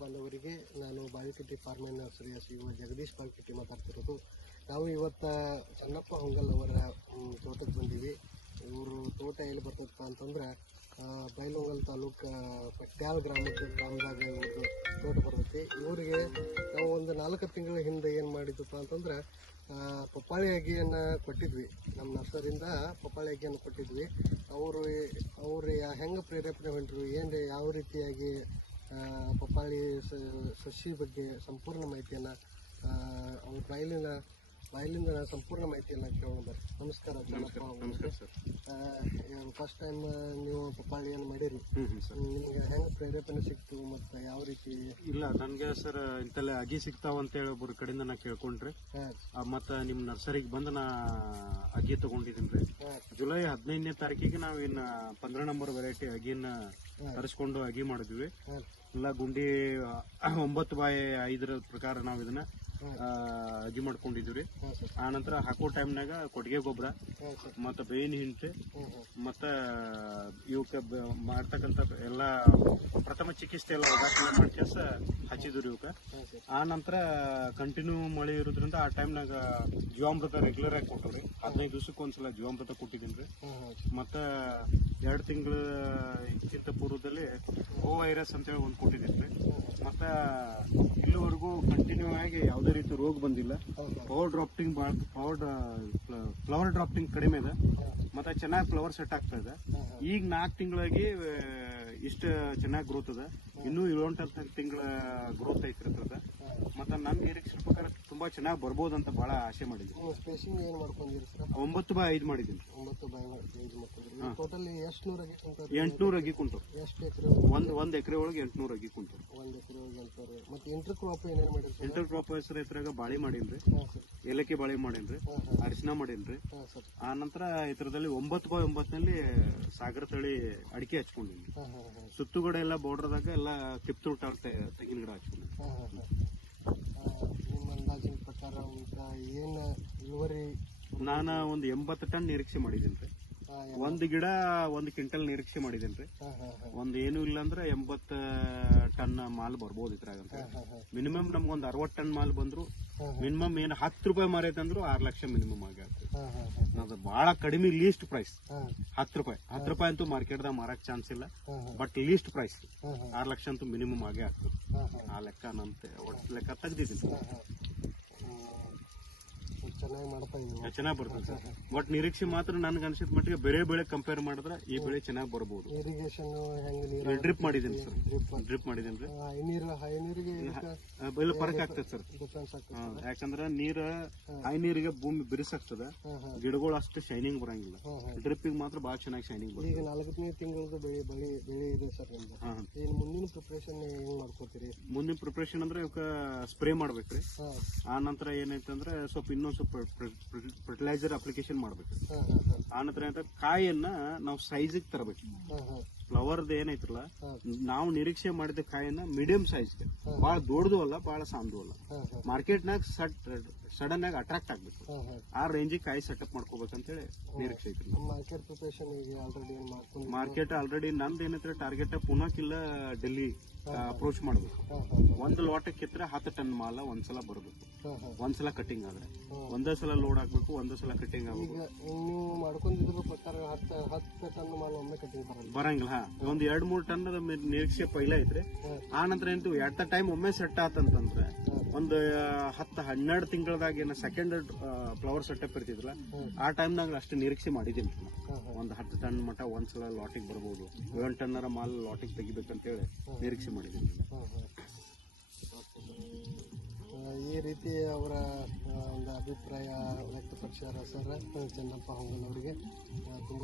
ಬಾಂಧವರಿಗೆ ನಾನು ಬಾಳಿಕಟ್ಟಿ form and ನರ್ಸರಿಯ CEO Jagadish ಬಾಳಿಕಟ್ಟಿ ಮಾತಾಡ್ತಿರೋದು. ನಾವು ಇವತ್ತು ಚನ್ನಪ್ಪ ಹೊಂಗಲ್ ಅವರ ತೋಟಕ್ಕೆ ಬಂದೀವಿ. ಇವರು ತೋಟ ಎಲ್ಲಿ ಬರ್ತದಪ್ಪ ಅಂತಂದ್ರೆ ಬೈಲಹೊಂಗಲ ತಾಲೂಕು ಪಟ್ಯಾಳ ಗ್ರಾಮದಾಗ ಇವ್ರದ್ದು ತೋಟ ಬರ್ತೈತಿ. ಇವರಿಗೆ ನಾವು ಒಂದು 4 ತಿಂಗಳ ಹಿಂದೆ ಏನು ಮಾಡಿದ್ವಪ್ಪ ಅಂತಂದ್ರೆ ಪಪ್ಪಾಳಿ ಅಗಿಯನ್ನು ಕೊಟ್ಟಿದ್ವಿ. ನಮ್ಮ ನರ್ಸರಿಯಿಂದ ಪಪ್ಪಾಳಿ ಅಗಿಯನ್ನು ಕೊಟ್ಟಿದ್ವಿ. ಅವರು ಹೆಂಗೆ ಪ್ರೇರೇಪಣೆ ಹೊಂಟರು, ಏನು ಯಾವ ರೀತಿಯಾಗಿ ಪಪ್ಪಾಳಿ ಸಸಿ ಬಗ್ಗೆ ಸಂಪೂರ್ಣ ಮಾಹಿತಿಯನ್ನು ಅವ್ರ ಬಾಯಲಿಂದ ಸಂಪೂರ್ಣ ಮಾಹಿತಿಯನ್ನು ಕೇಳೋಣ ಬರ್ರಿ. ನಮಸ್ಕಾರ. ನಮಸ್ಕಾರ ಸರ್. ಫಸ್ಟ್ ಟೈಮ್ ನೀವು ಪಪ್ಪಾಳಿಯನ್ನು ಮಾಡಿರಿ, ನಿಮಗೆ ಹೆಂಗೆ ಪ್ರೇರೇಪಣೆ ಸಿಕ್ತು ಮತ್ತು ಯಾವ ರೀತಿ? ಇಲ್ಲ, ನನಗೆ ಸರ್ ಇಂತಲ್ಲೇ ಅಗಿ ಸಿಗ್ತಾವ ಅಂತೇಳಿ ಒಬ್ಬರ ಕಡೆಯಿಂದ ನಾ ಕೇಳ್ಕೊಂಡ್ರಿ. ಮತ್ತು ನಿಮ್ಮ ನರ್ಸರಿಗೆ ಬಂದು ನಾ ಅಗಿ ತಗೊಂಡಿದ್ದೀನಿ ರೀ. ಜುಲೈ 15ನೇ ತಾರೀಕಿಗೆ ನಾವು ಇನ್ನು 15 ನಂಬರ್ ವೆರೈಟಿ ಅಗಿನ ತರಿಸ್ಕೊಂಡು ಅಗಿ ಮಾಡಿದ್ವಿ. ಎಲ್ಲ ಗುಂಡಿ 9x5 ಪ್ರಕಾರ ನಾವು ಇದನ್ನ ಅಗಿ ಮಾಡ್ಕೊಂಡಿದ್ವಿ. ಆ ನಂತರ ಹಾಕೋ ಟೈಮ್ನಾಗ ಕೊಟ್ಟಿಗೆ ಗೊಬ್ಬರ ಮತ್ತು ಬೇವಿನ ಹಿಂಟೆ ಮತ್ತು ಇವಕ್ಕೆ ಮಾಡ್ತಕ್ಕಂಥ ಎಲ್ಲ ಪ್ರಥಮ ಚಿಕಿತ್ಸೆ ಎಲ್ಲ ಮಾಡ್ಕೇಸ ಹಚ್ಚಿದ್ವಿ ಇವಕ್ಕೆ. ಆ ನಂತರ ಕಂಟಿನ್ಯೂ ಮಳೆ ಇರೋದ್ರಿಂದ ಆ ಟೈಮ್ನಾಗ ಜೀವಾಮೃತ ರೆಗ್ಯುಲರ್ ಆಗಿ ಕೊಟ್ಟವ್ರಿ. 15 ದಿವಸಕ್ಕೆ ಒಂದ್ಸಲ ಜೀವಾಮೃತ ಕೊಟ್ಟಿದ್ದೀನಿ ರೀ. ಮತ್ತು 2 ತಿಂಗಳ ಇಂತ ಪೂರ್ವದಲ್ಲಿ ಓ ವೈರಸ್ ಅಂತೇಳಿ ಒಂದು ಕೊಟ್ಟಿದ್ದೀನಿ ರೀ. ಮತ್ತು ಇಲ್ಲಿವರೆಗೂ ಕಂಟಿನ್ಯೂ ಆಗಿ ಯಾವುದೇ ರೀತಿ ರೋಗ ಬಂದಿಲ್ಲ. ಫ್ಲವರ್ ಡ್ರಾಫ್ಟಿಂಗ್ ಕಡಿಮೆ ಇದೆ ಮತ್ತು ಚೆನ್ನಾಗಿ ಫ್ಲವರ್ ಸೆಟ್ ಆಗ್ತಾ ಇದೆ. ಈಗ 4 ತಿಂಗಳಾಗಿ ಇಷ್ಟು ಚೆನ್ನಾಗಿ ಗ್ರೋತ್ ಅದ. ಇನ್ನೂ 7-8 ತಿಂಗಳ ಗ್ರೋತ್ ಐತಿರ್ತದ. ಮತ್ತು ನನ್ನ ನಿರೀಕ್ಷೆ ಪ್ರಕಾರ ತುಂಬಾ ಚೆನ್ನಾಗಿ ಬರ್ಬೋದು ಅಂತ ಬಹಳ ಆಸೆ ಮಾಡಿದ್ದೀನಿ. ಸ್ಪೇಸಿಂಗ್ ಏನು ಮಾಡ್ಕೊಂಡಿರಿ ಸರ್? 9x5 ಮಾಡಿದ್ದೀನಿ. 9x5 ಟೋಟಲ್ ಎಷ್ಟು 800 ಅಗಿ ಕುಂಟು. ಎಷ್ಟು ಎಕರೆ? ಒಂದು ಎಕರೆ ಒಳಗೆ 800 ಅಗಿ ಕುಂಟು. 1 ಎಕರೆ ಒಳಗೆ 800. ಮತ್ತು ಇಂಟರ್ ಕ್ರಾಪ್ ಏನೇನು ಮಾಡಿರಿ? ಇಂಟರ್ ಕ್ರಾಪ್ ಹೆಸರು ಇದ್ರಾಗ ಬಾಳೆ ಮಾಡೀನ್ರಿ, ಏಲಕ್ಕಿ ಬಾಳೆ ಮಾಡೀನ್ರಿ, ಅರಿಶಿನ ಮಾಡೀನ್ರಿ. ಆ ನಂತರ ಇತರದಲ್ಲಿ 9x9ನಲ್ಲಿ ಸಾಗರ ತಳಿ ಅಡಿಕೆ ಹಚ್ಕೊಂಡಿನಿ. ಸುತ್ತುಗಡೆ ಎಲ್ಲ ಬಾರ್ಡರ್ದಾಗ ಎಲ್ಲ ಕಿಪ್ತೂರ್ ತೆಂಗಿನ ಗಿಡ ಹಚ್ಕೊಂಡಿನಿ. ನಿಮ್ಮ ಅಂದಾಜಿನ ಪ್ರಕಾರ ಏನು ಇಳುವರಿ? ನಾನು ಒಂದು 80 ಟನ್ ನಿರೀಕ್ಷೆ ಮಾಡಿದ್ದೀನಿ ರೀ. ಒಂದು ಗಿಡ 1 ಕ್ವಿಂಟಲ್ ನಿರೀಕ್ಷೆ ಮಾಡಿದ್ದೀನಿ ರೀ. ಒಂದು ಏನು ಇಲ್ಲ ಅಂದ್ರೆ 80 ಟನ್ ಮಾಲ್ ಬರ್ಬೋದು ಇದ್ರಾಗ. ಮಿನಿಮಮ್ ನಮ್ಗೊಂದು 60 ಟನ್ ಮಾಲ್ ಬಂದ್ರು ಮಿನಿಮಮ್ ಏನು 10 ರೂಪಾಯಿ ಮಾರೈತಂದ್ರು 6 ಲಕ್ಷ ಮಿನಿಮಮ್ ಆಗ್ತದೆ. ಅದು ಬಹಳ ಕಡಿಮೆ ಲೀಸ್ಟ್ ಪ್ರೈಸ್ 10 ರೂಪಾಯಿ. 10 ರೂಪಾಯಿ ಅಂತೂ ಮಾರ್ಕೆಟ್ದಾಗ ಮಾರಕ್ ಚಾನ್ಸ್ ಇಲ್ಲ. ಬಟ್ ಲೀಸ್ಟ್ ಪ್ರೈಸ್ 6 ಲಕ್ಷ ಅಂತೂ ಮಿನಿಮಮ್ ಆಗೇ ಆಗ್ತದೆ. ಆ ಲೆಕ್ಕ ನಂತೆ ಒಟ್ಟು ಲೆಕ್ಕ ತೆಗ್ದಿದ್ದೀನಿ. ಚೆನ್ನಾಗಿ ಬರ್ತದೆ ಸರ್. ಬಟ್ ನಿರೀಕ್ಷೆ ಮಾತ್ರ ನನ್ಗೆ ಅನ್ಸಿದ ಮಟ್ಟಿಗೆ ಬೇರೆ ಬೆಳೆ ಕಂಪೇರ್ ಮಾಡಿದ್ರೆ ಈ ಬೆಳೆ ಚೆನ್ನಾಗಿ ಬರ್ಬೋದು. ಇರಿಗೇಷನ್ ಡ್ರಿಪ್ ಮಾಡಿದ್ದೀನಿ ಸರ್. ಡ್ರಿಪ್ ಮಾಡಿದ್ದೀನಿ ರೀ. ಬೆಳೆ ಫರಕ್ ಆಗ್ತದೆ ಸರ್. ಯಾಕಂದ್ರೆ ಹೈ ನೀರಿಗೆ ಭೂಮಿ ಬಿರುಸಾಗ್ತದೆ, ಗಿಡಗಳು ಅಷ್ಟು ಶೈನಿಂಗ್ ಬರಂಗಿಲ್ಲ. ಡ್ರಿಪ್ಪಿಗೆ ಮಾತ್ರ ಬಹಳ ಚೆನ್ನಾಗಿ ಶೈನಿಂಗ್ ಬರ್ತದೆ. ಈಗ 4ನೇ ತಿಂಗಳದ್ದು ಬೆಳೆ ಇದೆ ಸರ್. ಮುಂದಿನ ಪ್ರಿಪರೇಷನ್ ಹೆಂಗ್ ಮಾಡ್ಕೋತೀರಿ? ಮುಂದಿನ ಪ್ರಿಪರೇಷನ್ ಅಂದ್ರೆ ಇವಕ್ಕೆ ಸ್ಪ್ರೇ ಮಾಡ್ಬೇಕ್ರಿ. ಆ ನಂತರ ಏನೈತಂದ್ರೆ ಸ್ವಲ್ಪ ಇನ್ನೊಂದು ಸ್ವಲ್ಪ ಫರ್ಟಿಲೈಸರ್ ಅಪ್ಲಿಕೇಶನ್ ಮಾಡ್ಬೇಕು. ಆ ನಂತರ ಏನಂತ ಕಾಯಿಯನ್ನ ನಾವು ಸೈಜಿಗೆ ತರಬೇಕು. ಫ್ಲವರ್ದ ಏನೈತ್ರಲ್ಲ, ನಾವು ನಿರೀಕ್ಷೆ ಮಾಡಿದ ಕಾಯಿಯನ್ನ ಮೀಡಿಯಂ ಸೈಜ್ಗೆ, ಬಹಳ ದೊಡ್ಡದು ಅಲ್ಲ ಬಹಳ ಸಣ್ಣದು ಅಲ್ಲ, ಮಾರ್ಕೆಟ್ನಾಗ ಸಡನ್ ಆಗಿ ಅಟ್ರಾಕ್ಟ್ ಆಗ್ಬೇಕು. ಆ ರೇಂಜಿಗೆ ಕಾಯಿ ಸೆಟಪ್ ಮಾಡ್ಕೋಬೇಕಂತೇಳಿ ನಿರೀಕ್ಷೆ ಐತ್ರಿ. ಮಾರ್ಕೆಟ್ ಆಲ್ರೆಡಿ ನಂದು ಏನೈತ್ರಿ ಟಾರ್ಗೆಟ್ ಪುನಾಕಿಲ್ಲ ಡೆಲ್ಲಿ ಅಪ್ರೋಚ್ ಮಾಡ್ಬೇಕು. ಒಂದು ಲೋಟಕ್ಕೆ 10 ಟನ್ ಮಾಲ ಒಂದ್ಸಲ ಬರಬೇಕು. ಒಂದ್ಸಲ ಕಟಿಂಗ್ ಆದ್ರೆ ಒಂದೇ ಸಲ ಲೋಡ್ ಆಗ್ಬೇಕು, ಒಂದೇ ಸಲ ಕಟಿಂಗ್ ಆಗ್ಬೇಕು. ಬರಂಗಿಲ್ಲ. ಒಂದು 2-3 ಟನ್ ನಿರೀಕ್ಷೆ ಪೈಲ ಐತ್ರಿ. ಆ ನಂತರ ಏನಂತ ಎಟ್ ದ ಟೈಮ್ ಒಮ್ಮೆ ಸೆಟ್ ಆತಂತಂದ್ರೆ ಒಂದು 10-12 ತಿಂಗಳದಾಗ ಏನ ಸೆಕೆಂಡ್ ಫ್ಲವರ್ ಸೆಟಪ್ ಇರ್ತಿದ್ರಲ್ಲ, ಆ ಟೈಮ್ನಾಗ ಅಷ್ಟು ನಿರೀಕ್ಷೆ ಮಾಡಿದ್ದೀನಿ. ಒಂದು 10 ಟನ್ ಮಟ್ಟ ಒಂದ್ಸಲ ಲಾಟಿಗೆ ಬರ್ಬೋದು. 7 ಟನ್ನರ ಮಾಲ್ ಲಾಟಿಗೆ ತೆಗಿಬೇಕಂತೇಳಿ ನಿರೀಕ್ಷೆ ಮಾಡಿದ್ದೀನಿ. ಈ ರೀತಿ ಅವರ ಒಂದು ಅಭಿಪ್ರಾಯ ವ್ಯಕ್ತಪಡಿಸ್ಯಾರ ಸರ್ ಚನ್ನಪ್ಪ ಹೊಂಗಲ್ ಅವರಿಗೆ. ತುಂಬ